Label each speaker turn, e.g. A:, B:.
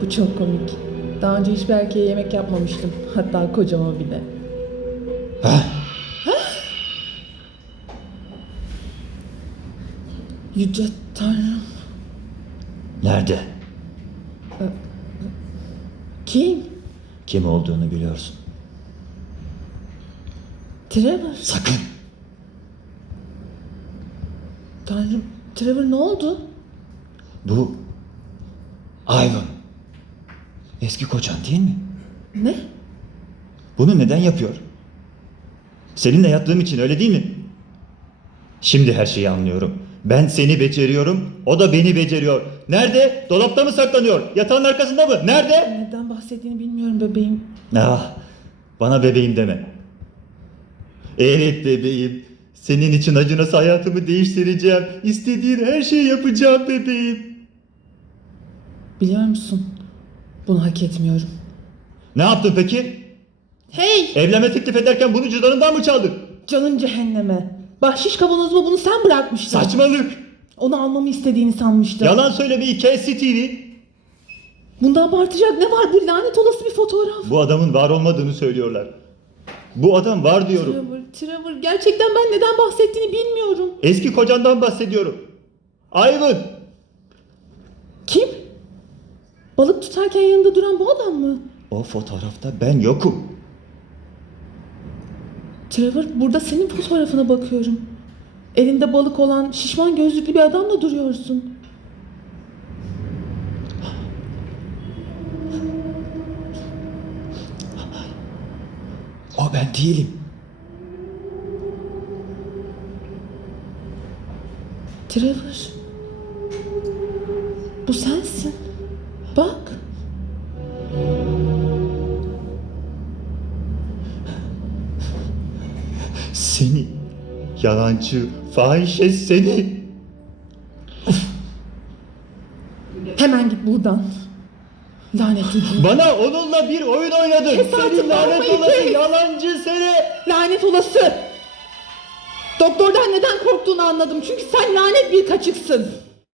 A: Bu çok komik. Daha önce hiçbir erkeğe yemek yapmamıştım. Hatta kocama bile. Yüce Tanrım.
B: Nerede?
A: Kim?
B: Kim olduğunu biliyorsun.
A: Trevor.
B: Sakın.
A: Tanrım. Trevor ne oldu?
B: Bu Ivan. Eski kocan değil mi?
A: Ne?
B: Bunu neden yapıyor? Seninle yattığım için öyle değil mi? Şimdi her şeyi anlıyorum. Ben seni beceriyorum, o da beni beceriyor. Nerede? Dolapta mı saklanıyor? Yatağın arkasında mı? Nerede?
A: Neden bahsettiğini bilmiyorum bebeğim.
B: Ah, bana bebeğim deme. Evet bebeğim. Senin için acınası hayatımı değiştireceğim. İstediğin her şeyi yapacağım bebeğim.
A: Biliyor musun? Bunu hak etmiyorum.
B: Ne yaptın peki?
A: Hey!
B: Evlenme teklif ederken bunu cüzdanından mı çaldın?
A: Canın cehenneme. Bahşiş kavanozuma bunu sen bırakmıştın.
B: Saçmalık.
A: Onu almamı istediğini sanmıştım.
B: Yalan söylemeyi kes Stevie.
A: Bunda abartacak ne var? Bu lanet olası bir fotoğraf.
B: Bu adamın var olmadığını söylüyorlar. Bu adam var diyorum.
A: Trevor, Trevor gerçekten ben neden bahsettiğini bilmiyorum.
B: Eski kocandan bahsediyorum. Ivan.
A: Kim? Balık tutarken yanında duran bu adam mı?
B: O fotoğrafta ben yokum.
A: Trevor burada senin fotoğrafına bakıyorum. Elinde balık olan şişman gözlüklü bir adamla duruyorsun.
B: O ben değilim.
A: Trevor. Bu sensin. Bak.
B: Seni. Yalancı, fahişe seni.
A: Hemen git buradan. Lanetli.
B: Bana onunla bir oyun oynadın.
A: Kes artık
B: Seni lanet olası
A: kes.
B: yalancı seni.
A: Lanet olası. Doktordan neden korktuğunu anladım. Çünkü sen lanet bir kaçıksın.